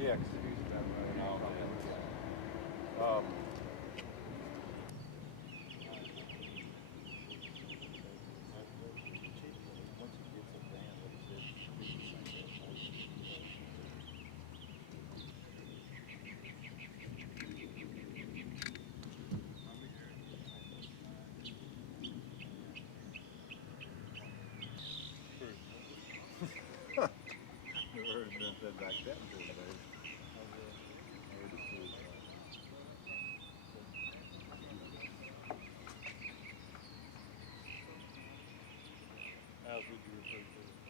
Yeah, 'cause it uses that road. No, once it gets up down, like I said, it's the same never heard it done like that before, baby. I heard it too. How would you refer to it?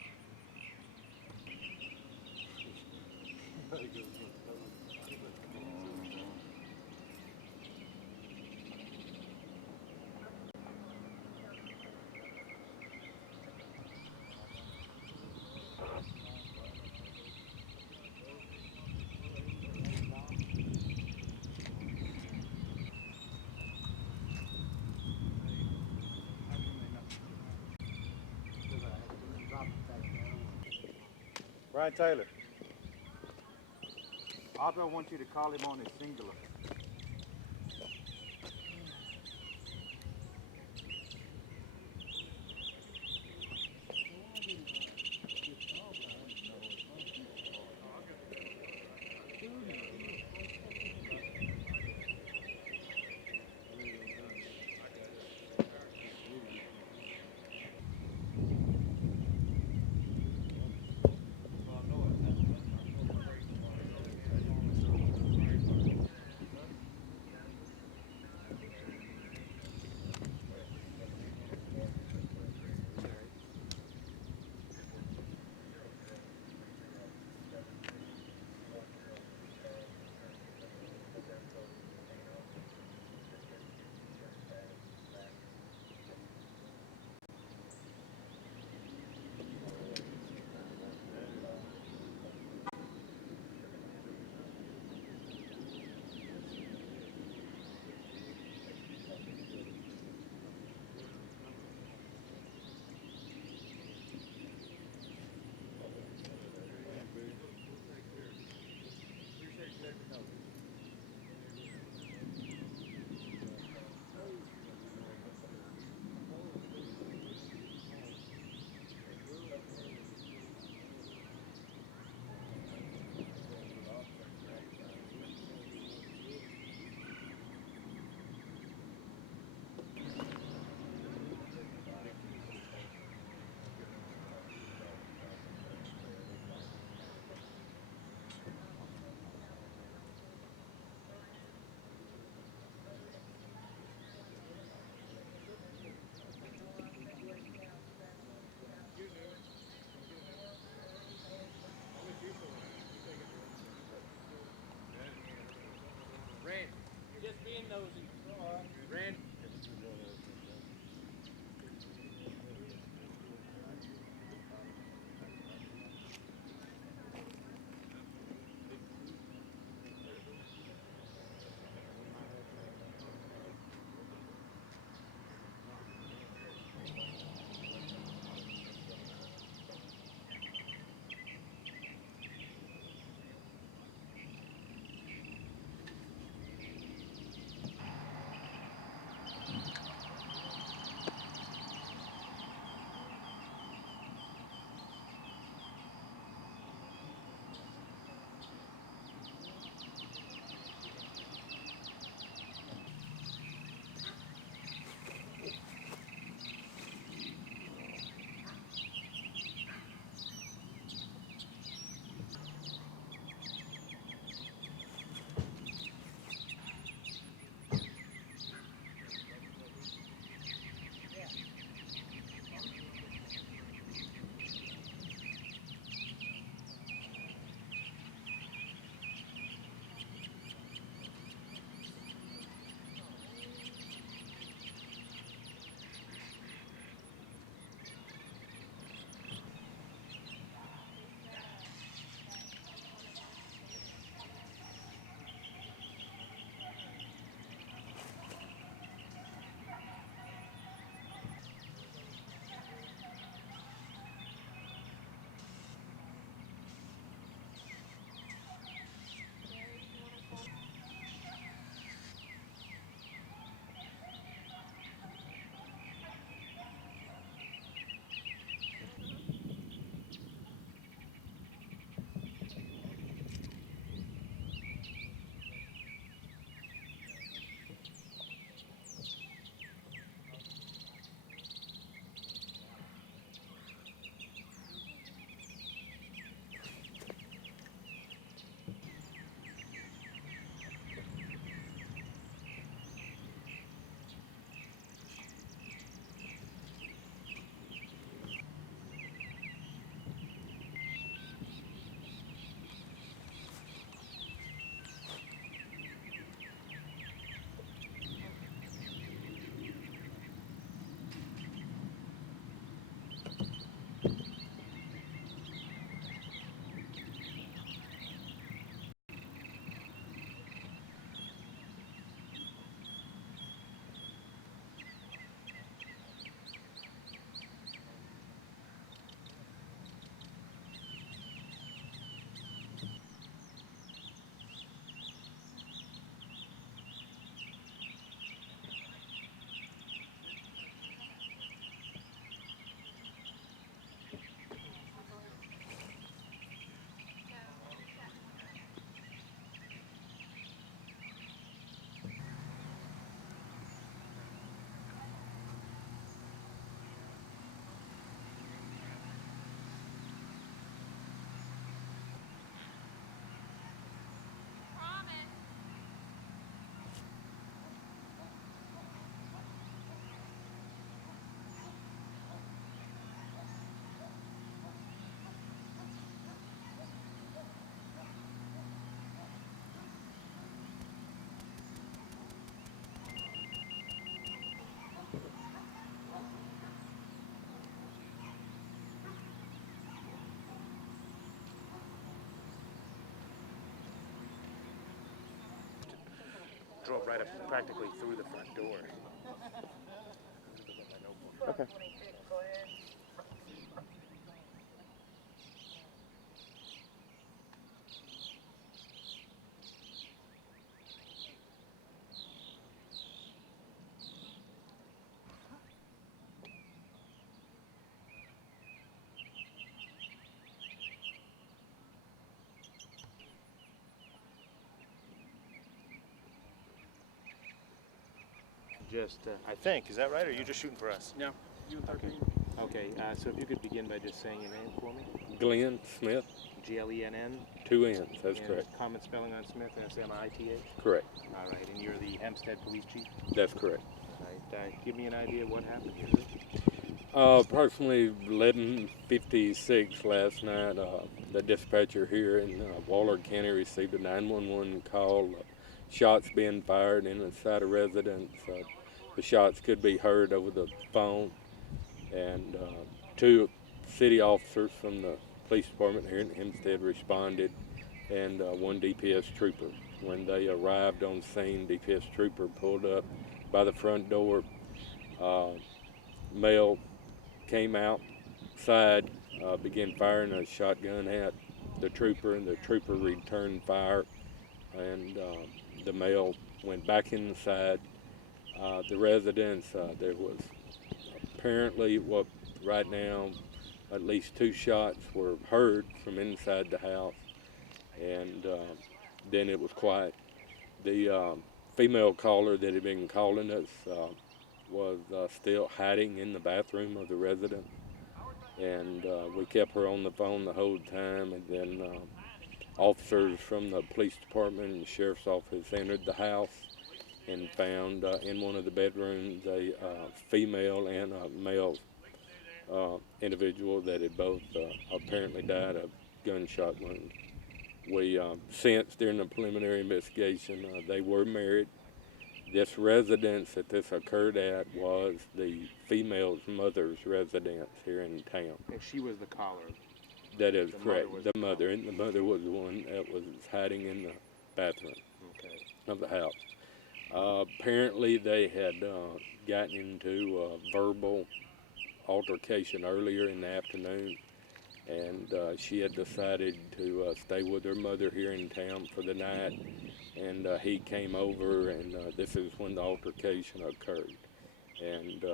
Brian Taylor. Otto wants you to call him on his singular. drove right up practically through the front door. Okay. Just, I think, is that right, or are you just shooting for us? Yeah. You and 13? Okay, so if you could begin by just saying your name for me. Glenn Smith, Glenn, 2 N's, that's and correct. common spelling on Smith, S-M-I-T-H? Correct, All right, and you're the Hempstead Police Chief? that's correct. All right, give me an idea what happened here. Approximately 11:56 last night, the dispatcher here in Waller County received a 911 call, shots being fired inside a residence. The shots could be heard over the phone, and 2 city officers from the police department here in Hempstead responded, and 1 DPS trooper. When they arrived on scene, DPS trooper pulled up by the front door. Male came outside, began firing a shotgun at the trooper, and the trooper returned fire, and the male went back inside the residence. There was apparently, right now, at least 2 shots were heard from inside the house, and then it was quiet. The female caller that had been calling us was still hiding in the bathroom of the residence, and we kept her on the phone the whole time, and then officers from the police department and sheriff's office entered the house and found in one of the bedrooms a female and a male individual that had both apparently died of gunshot wounds. We sensed during the preliminary investigation they were married. This residence that this occurred at was the female's mother's residence here in town. And she was the caller. That is The correct. mother was The the mother, and the mother was the one that was hiding in the bathroom Okay. of the house. Apparently, they had gotten into a verbal altercation earlier in the afternoon, and she had decided to stay with her mother here in town for the night, and he came over, and this is when the altercation occurred. And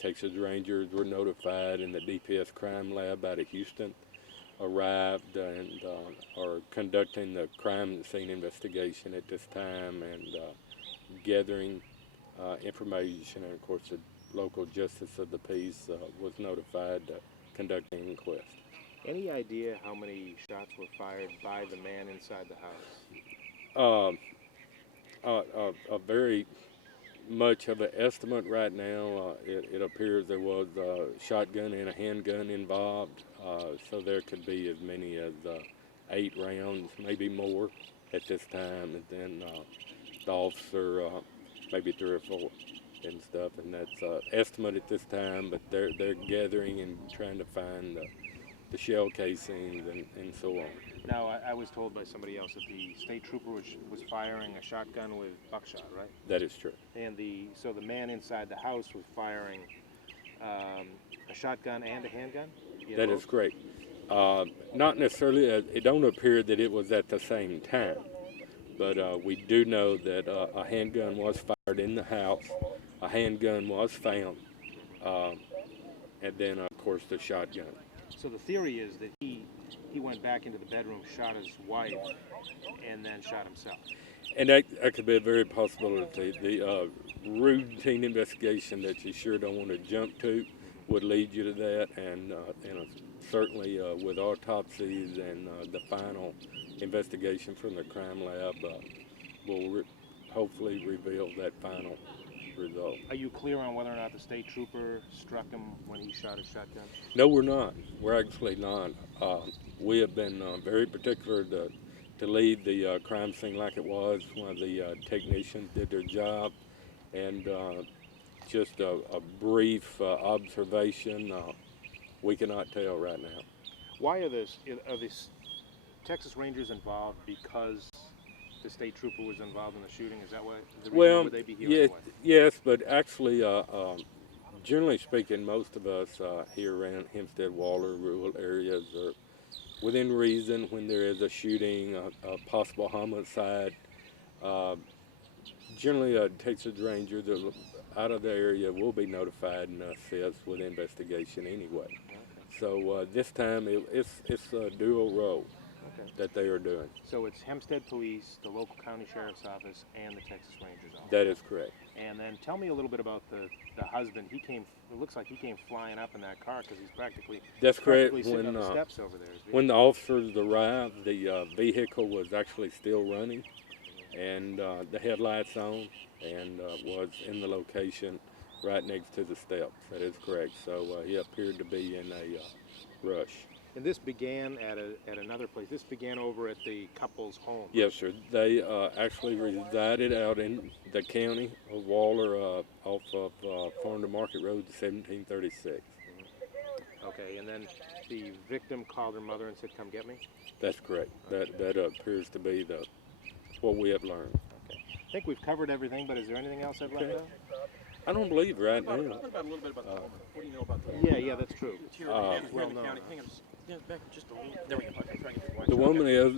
Texas Rangers were notified, and the DPS crime lab out of Houston arrived and are conducting the crime scene investigation at this time, and gathering information, and of course the local justice of the peace was notified to conduct an inquest. Any idea how many shots were fired by the man inside the house? A very much of an estimate right now. It appears there was a shotgun and a handgun involved, so there could be as many as 8 rounds, maybe more at this time, and then the officer maybe 3 or 4 and stuff, and that's estimate at this time, but they're gathering and trying to find the shell casings and so on. Now, I was told by somebody else that the state trooper was firing a shotgun with buckshot, right? That is true. And so the man inside the house was firing a shotgun and a handgun? That is correct. Not necessarily, it don't appear that it was at the same time, but we do know that a handgun was fired in the house, a handgun was found, and then of course the shotgun. So the theory is that he went back into the bedroom, shot his wife, and then shot himself. And that could be a very possibility. The routine investigation that you sure don't want to jump to would lead you to that, and certainly with autopsies and the final investigation from the crime lab will hopefully reveal that final result. Are you clear on whether or not the state trooper struck him when he shot his shotgun? No, we're not. We're actually not. We have been very particular to leave the crime scene like it was when the technicians did their job, and just a brief observation, we cannot tell right now. Why are these Texas Rangers involved? Because the state trooper was involved in the shooting? Is that what the reason Well, would they be here yeah, anyway? yes, but actually, generally speaking, most of us here around Hempstead, Waller, rural areas are within reason when there is a shooting, a possible homicide. Uh, Generally, a Texas Ranger that out of the area will be notified and assist with investigation anyway. So this time it's a dual role Okay. that they are doing. So it's Hempstead Police, the local county sheriff's office, and the Texas Rangers office. That is correct. And then tell me a little bit about the husband. He came. It looks like he came flying up in that car because he's practically. That's correct. Practically sitting on the steps over there. When the officers arrived, the vehicle was actually still running, and the headlights on, and was in the location right next to the steps. That is correct. So he appeared to be in a rush. And this began at another place. This began over at the couple's home. Yes, sir. They actually resided out in the county of Waller off of Farm to Market Road, 1736. Okay, and then the victim called her mother and said, "Come get me." That's correct. That appears to be what we have learned. Okay. I think we've covered everything, but is there anything else I've left out? I don't believe right now. What about a little bit about the woman? What do you know about the Yeah, that's true. It's here, well in the known. county. Hang on, back just a little. There we go. Okay, try to get the The woman is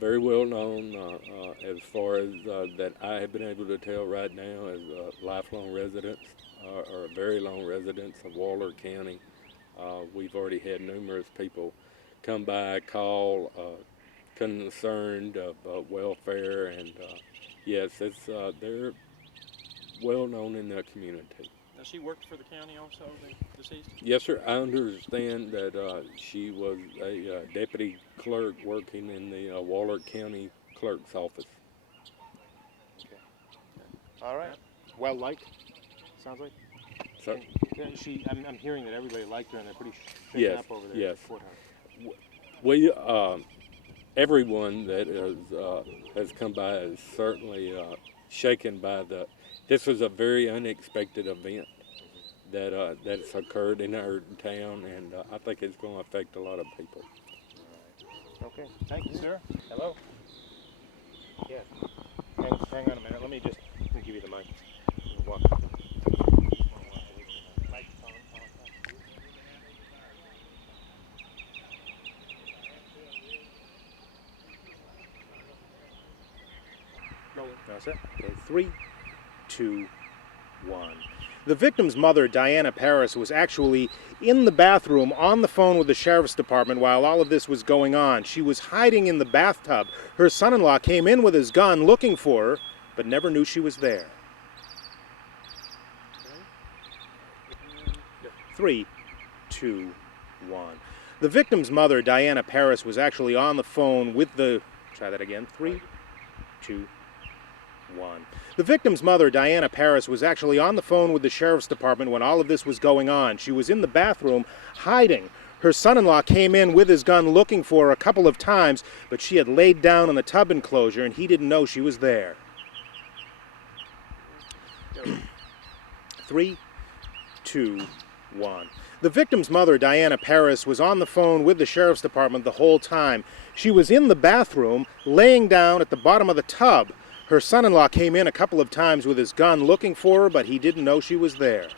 very well known as far as that I have been able to tell right now as lifelong residents or very long residents of Waller County. We've already had numerous people come by, call, concerned of welfare, and yes, they're well known in the community. Now, she worked for the county also, the deceased? Yes, sir. I understand that she was a deputy clerk working in the Waller County Clerk's office. Okay. All right. Well liked, sounds like. So, And I'm hearing that everybody liked her, and they're pretty shaken Yes, up over there yes. at the courthouse. we, everyone that has come by is certainly shaken by this was a very unexpected event that's occurred in our town, and I think it's going to affect a lot of people. Okay. Thank you, sir. Hello. Yeah. Hang on a minute. Let me give you the mic. Walk. That's it. Okay, 3, 2, 1. The victim's mother, Diane Parish, was actually in the bathroom on the phone with the sheriff's department while all of this was going on. She was hiding in the bathtub. Her son-in-law came in with his gun looking for her, but never knew she was there. 3, 2, 1. The victim's mother, Diane Parish, was actually on the phone with the... Try that again. 3, 2, 1. The victim's mother, Diane Parish, was actually on the phone with the sheriff's department when all of this was going on. She was in the bathroom hiding. Her son-in-law came in with his gun looking for her a couple of times, but she had laid down in the tub enclosure and he didn't know she was there. 3, 2, 1. The victim's mother, Diane Parish, was on the phone with the sheriff's department the whole time. She was in the bathroom, laying down at the bottom of the tub. Her son-in-law came in a couple of times with his gun looking for her, but he didn't know she was there.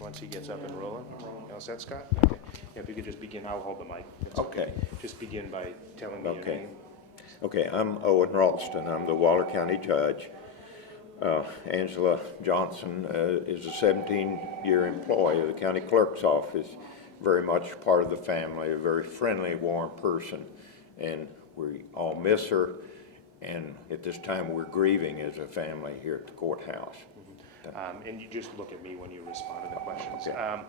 once he gets up and rolling. You all set, Scott? Okay. Yeah, if you could just begin, I'll hold the mic. It's Okay. Just begin by telling me your Okay. name. Okay, I'm Owen Ralston. I'm the Waller County Judge. Angela Johnson is a 17-year employee of the County Clerk's Office, very much part of the family, a very friendly, warm person, and we all miss her, and at this time we're grieving as a family here at the courthouse. And you just look at me when you respond to the questions. Okay.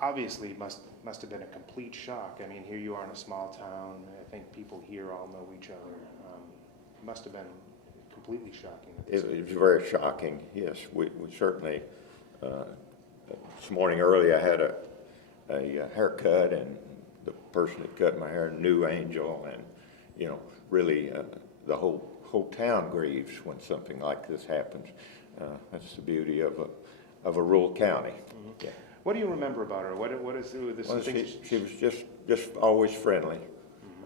Obviously, must have been a complete shock. I mean, here you are in a small town. I think people here all know each other. Must have been completely shocking. It was very shocking, yes. We certainly, this morning early I had a haircut, and the person that cut my hair knew Angel, and, you know, really the whole town grieves when something like this happens. That's the beauty of a rural county. Mm-hmm. Yeah. What do you remember about her? What is this? Well, she was just always friendly.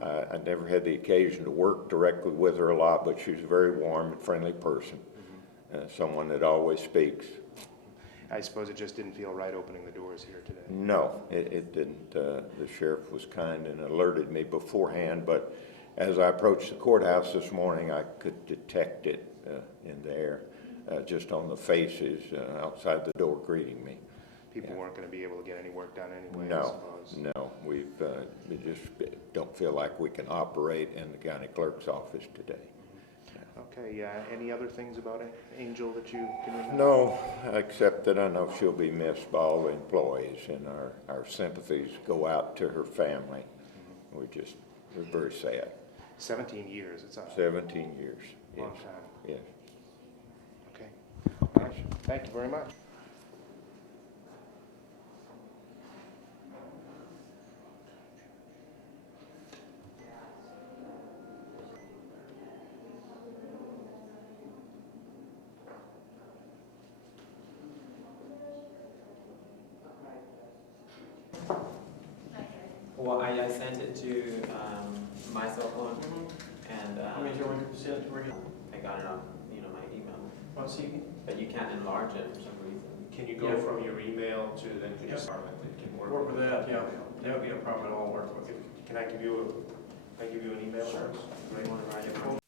I never had the occasion to work directly with her a lot, but she was a very warm and friendly person, someone that always speaks. I suppose it just didn't feel right opening the doors here today. No, it didn't. The sheriff was kind and alerted me beforehand, but as I approached the courthouse this morning, I could detect it in the air, just on the faces outside the door greeting me. People weren't going to be able to get any work done anyway, I No, suppose. no, we just don't feel like we can operate in the county clerk's office today. Okay, any other things about Angel that you can remember? No, except that I know she'll be missed by all the employees, and our sympathies go out to her family. We're very sad. 17 years, it's a 17 years. long Yes. time. Yes. Okay. All right. Thank you very much. Well, I sent it to my cell phone, and How many do you want to send it to Ricky? I got it on, my email. Oh, see, But you can't enlarge it for some reason. Can you go Yeah. from your email to then could you start with it? Can work with that, yeah. That would be a problem at all, work with it. Can I give you an email address? You want to write it?